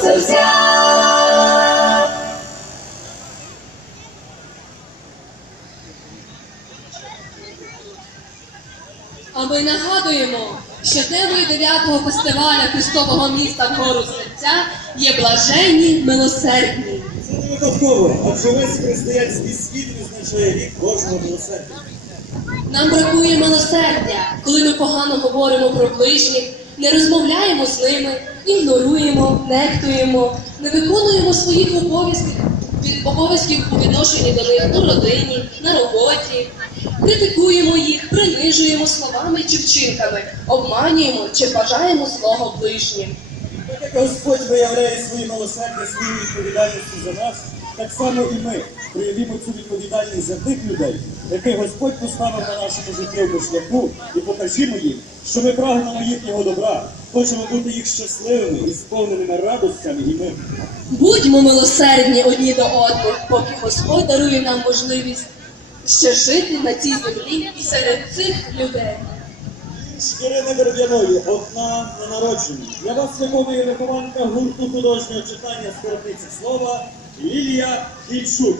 серця. А ми нагадуємо, що темою 9-го фестивалю Христового міста вгору серця є блаженні милосердні. Це не випадково, адже весь християнський світ відзначає рік Божого милосердя. Нам бракує милосердя, коли ми погано говоримо про ближніх, не розмовляємо з ними, ігноруємо, нехтуємо, не виконуємо своїх обов'язків обов'язків у відношенні до них у родині, на роботі, критикуємо їх, принижуємо словами чи вчинками, обманюємо чи бажаємо злого ближнім. Так як Господь виявляє свої милосердя своєю відповідальністю за нас, так само і ми проявімо цю відповідальність за тих людей, яких Господь поставив на нашому життєвому шляху, і покажімо їм, що ми прагнемо їхнього добра, хочемо бути їх щасливими і сповненими радостями і миром. Будьмо милосердні одні до одних, поки Господь дарує нам можливість ще жити на цій землі і серед цих людей. З Ірини Верб'яної, одна на народження. Для вас виконує вихованка гурту художнього читання скоротниці слова Лілія Кільчук.